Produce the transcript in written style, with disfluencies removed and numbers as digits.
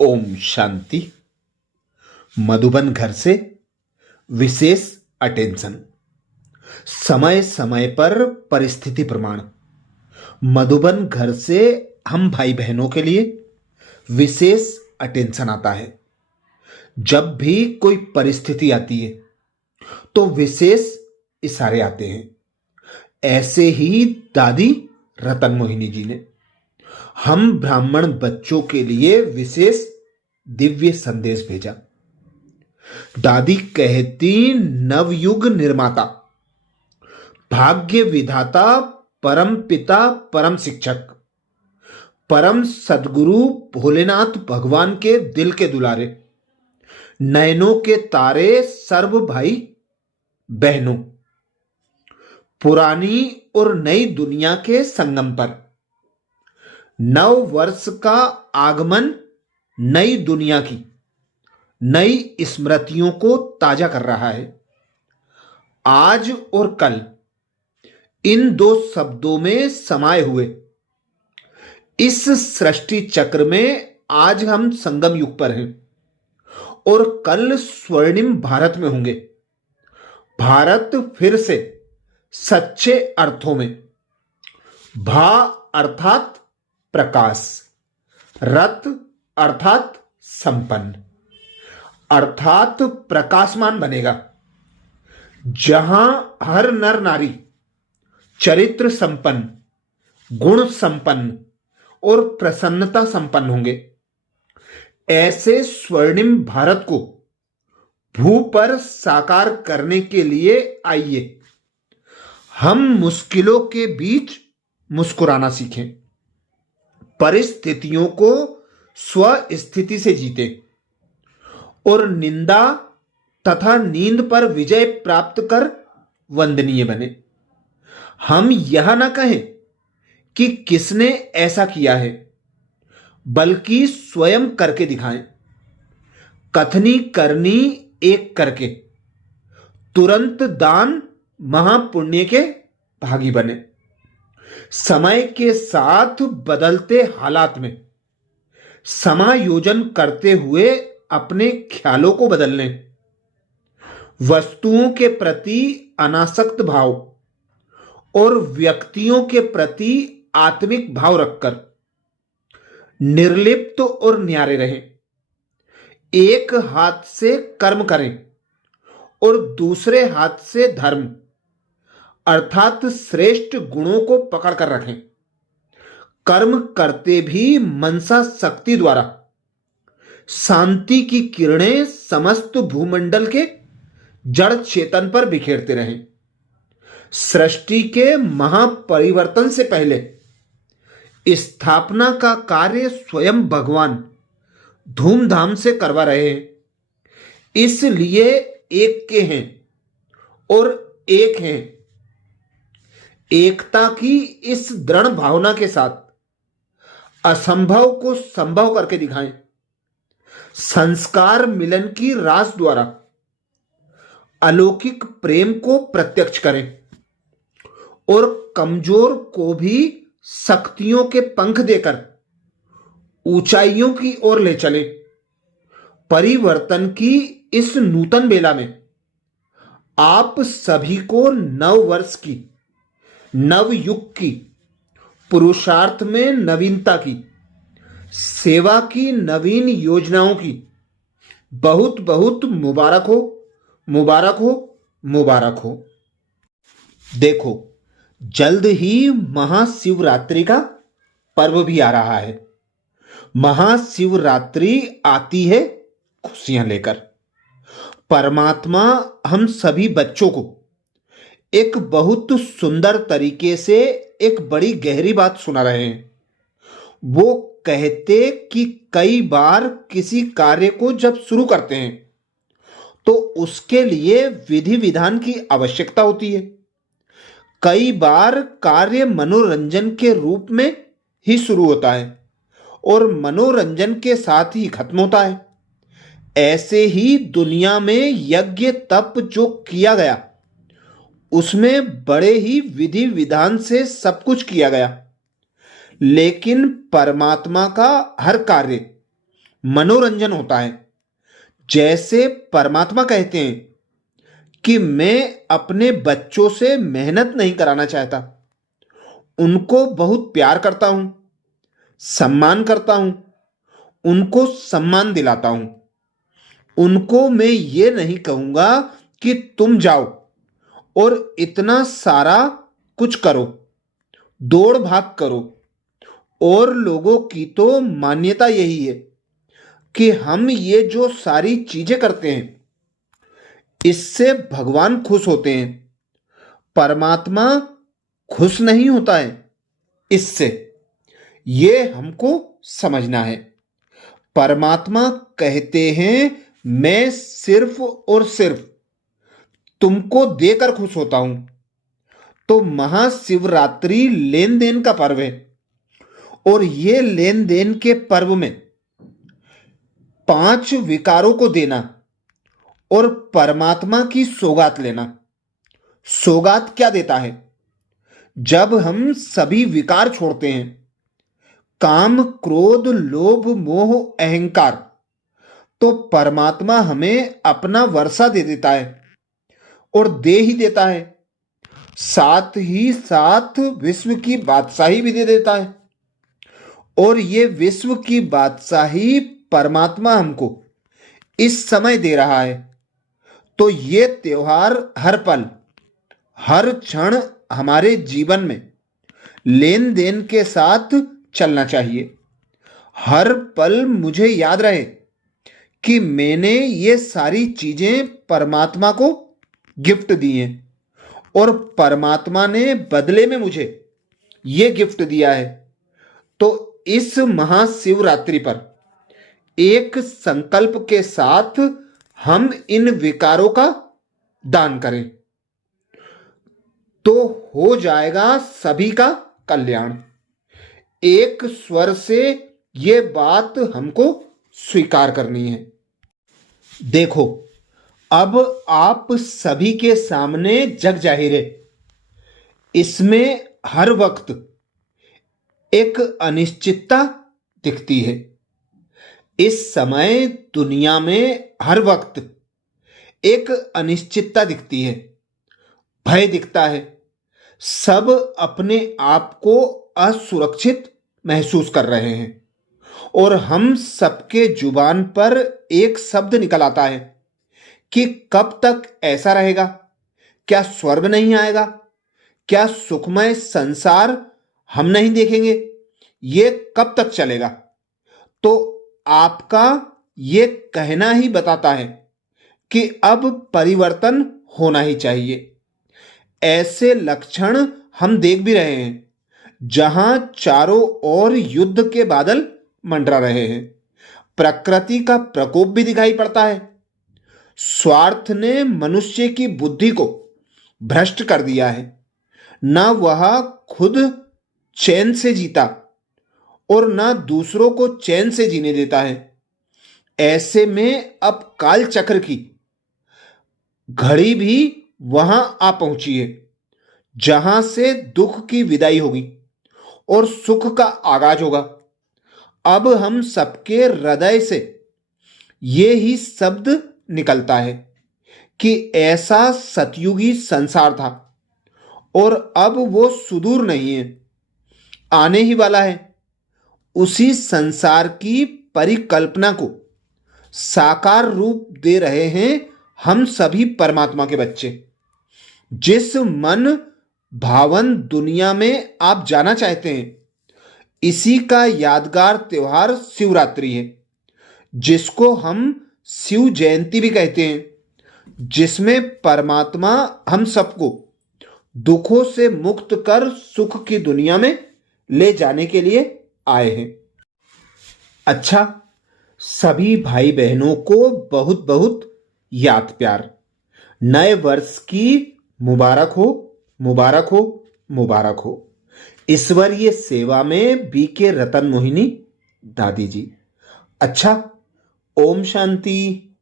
ओम शांति। मधुबन घर से विशेष अटेंशन। समय समय पर परिस्थिति प्रमाण। मधुबन घर से हम भाई बहनों के लिए विशेष अटेंशन आता है। जब भी कोई परिस्थिति आती है तो विशेष इशारे आते हैं। ऐसे ही दादी रतन मोहिनी जी ने हम ब्राह्मण बच्चों के लिए विशेष दिव्य संदेश भेजा। दादी कहती, नवयुग निर्माता, भाग्य विधाता, परम पिता, परम शिक्षक, परम सदगुरु भोलेनाथ भगवान के दिल के दुलारे, नयनों के तारे, सर्व भाई बहनों, पुरानी और नई दुनिया के संगम पर नव वर्ष का आगमन नई दुनिया की नई स्मृतियों को ताजा कर रहा है। आज और कल इन दो शब्दों में समाये हुए इस सृष्टि चक्र में आज हम संगम युग पर हैं और कल स्वर्णिम भारत में होंगे। भारत फिर से सच्चे अर्थों में भा अर्थात प्रकाश, रत अर्थात संपन्न अर्थात प्रकाशमान बनेगा, जहां हर नर नारी चरित्र संपन्न, गुण संपन्न और प्रसन्नता संपन्न होंगे। ऐसे स्वर्णिम भारत को भू पर साकार करने के लिए आइए हम मुश्किलों के बीच मुस्कुराना सीखें, परिस्थितियों को स्वस्थिति से जीते और निंदा तथा नींद पर विजय प्राप्त कर वंदनीय बने। हम यह ना कहें कि किसने ऐसा किया है, बल्कि स्वयं करके दिखाएं। कथनी करनी एक करके तुरंत दान महापुण्य के भागी बने। समय के साथ बदलते हालात में समायोजन करते हुए अपने ख्यालों को बदल लें। वस्तुओं के प्रति अनासक्त भाव और व्यक्तियों के प्रति आत्मिक भाव रखकर निर्लिप्त और न्यारे रहें। एक हाथ से कर्म करें और दूसरे हाथ से धर्म अर्थात श्रेष्ठ गुणों को पकड़ कर रखें। कर्म करते भी मनसा शक्ति द्वारा शांति की किरणें समस्त भूमंडल के जड़ चेतन पर बिखेरते रहें। सृष्टि के महापरिवर्तन से पहले स्थापना का कार्य स्वयं भगवान धूमधाम से करवा रहे हैं। इसलिए एक के हैं और एक हैं। एकता की इस दृढ़ भावना के साथ असंभव को संभव करके दिखाएं। संस्कार मिलन की रास द्वारा अलौकिक प्रेम को प्रत्यक्ष करें और कमजोर को भी शक्तियों के पंख देकर ऊंचाइयों की ओर ले चले। परिवर्तन की इस नूतन बेला में आप सभी को नव वर्ष की, नव युग की, पुरुषार्थ में नवीनता की, सेवा की नवीन योजनाओं की बहुत बहुत मुबारक हो, मुबारक हो, मुबारक हो। देखो, जल्द ही महाशिवरात्रि का पर्व भी आ रहा है। महाशिवरात्रि आती है खुशियां लेकर। परमात्मा हम सभी बच्चों को एक बहुत सुंदर तरीके से एक बड़ी गहरी बात सुना रहे हैं। वो कहते कि कई बार किसी कार्य को जब शुरू करते हैं तो उसके लिए विधि विधान की आवश्यकता होती है। कई बार कार्य मनोरंजन के रूप में ही शुरू होता है और मनोरंजन के साथ ही खत्म होता है। ऐसे ही दुनिया में यज्ञ तप जो किया गया उसमें बड़े ही विधि विधान से सब कुछ किया गया, लेकिन परमात्मा का हर कार्य मनोरंजन होता है। जैसे परमात्मा कहते हैं कि मैं अपने बच्चों से मेहनत नहीं कराना चाहता, उनको बहुत प्यार करता हूं, सम्मान करता हूं, उनको सम्मान दिलाता हूं। उनको मैं ये नहीं कहूंगा कि तुम जाओ और इतना सारा कुछ करो, दौड़ भाग करो। और लोगों की तो मान्यता यही है कि हम ये जो सारी चीजें करते हैं इससे भगवान खुश होते हैं। परमात्मा खुश नहीं होता है इससे, ये हमको समझना है। परमात्मा कहते हैं मैं सिर्फ और सिर्फ तुमको देकर खुश होता हूं। तो महाशिवरात्रि लेन देन का पर्व है, और ये लेन देन के पर्व में 5 विकारों को देना और परमात्मा की सौगात लेना। सौगात क्या देता है? जब हम सभी विकार छोड़ते हैं, काम, क्रोध, लोभ, मोह, अहंकार, तो परमात्मा हमें अपना वर्षा दे देता है, और दे ही देता है, साथ ही साथ विश्व की बादशाही भी दे देता है। और ये विश्व की बादशाही परमात्मा हमको इस समय दे रहा है। तो ये त्योहार हर पल, हर क्षण हमारे जीवन में लेन देन के साथ चलना चाहिए। हर पल मुझे याद रहे कि मैंने ये सारी चीजें परमात्मा को गिफ्ट दी हैं, और परमात्मा ने बदले में मुझे ये गिफ्ट दिया है। तो इस महाशिवरात्रि पर एक संकल्प के साथ हम इन विकारों का दान करें, तो हो जाएगा सभी का कल्याण। एक स्वर से ये बात हमको स्वीकार करनी है। देखो, अब आप सभी के सामने जग जाहिर है, इसमें हर वक्त एक अनिश्चितता दिखती है। इस समय दुनिया में हर वक्त एक अनिश्चितता दिखती है, भय दिखता है। सब अपने आप को असुरक्षित महसूस कर रहे हैं, और हम सबके जुबान पर एक शब्द निकल आता है कि कब तक ऐसा रहेगा? क्या स्वर्ग नहीं आएगा? क्या सुखमय संसार हम नहीं देखेंगे? ये कब तक चलेगा? तो आपका ये कहना ही बताता है कि अब परिवर्तन होना ही चाहिए। ऐसे लक्षण हम देख भी रहे हैं, जहां चारों ओर युद्ध के बादल मंडरा रहे हैं। प्रकृति का प्रकोप भी दिखाई पड़ता है। स्वार्थ ने मनुष्य की बुद्धि को भ्रष्ट कर दिया है। ना वह खुद चैन से जीता, और ना दूसरों को चैन से जीने देता है। ऐसे में अब काल चक्र की घड़ी भी वहां आ पहुंची है, जहां से दुख की विदाई होगी और सुख का आगाज होगा। अब हम सबके हृदय से ये ही शब्द निकलता है कि ऐसा सतयुगी संसार था, और अब वो सुदूर नहीं है, आने ही वाला है। उसी संसार की परिकल्पना को साकार रूप दे रहे हैं हम सभी परमात्मा के बच्चे। जिस मन भावन दुनिया में आप जाना चाहते हैं, इसी का यादगार त्योहार शिवरात्रि है, जिसको हम शिव जयंती भी कहते हैं, जिसमें परमात्मा हम सबको दुखों से मुक्त कर सुख की दुनिया में ले जाने के लिए आए हैं। अच्छा, सभी भाई बहनों को बहुत बहुत याद प्यार। नए वर्ष की मुबारक हो, मुबारक हो, मुबारक हो। ईश्वरीय सेवा में बीके रतन मोहिनी दादी जी। अच्छा, ओम शांति।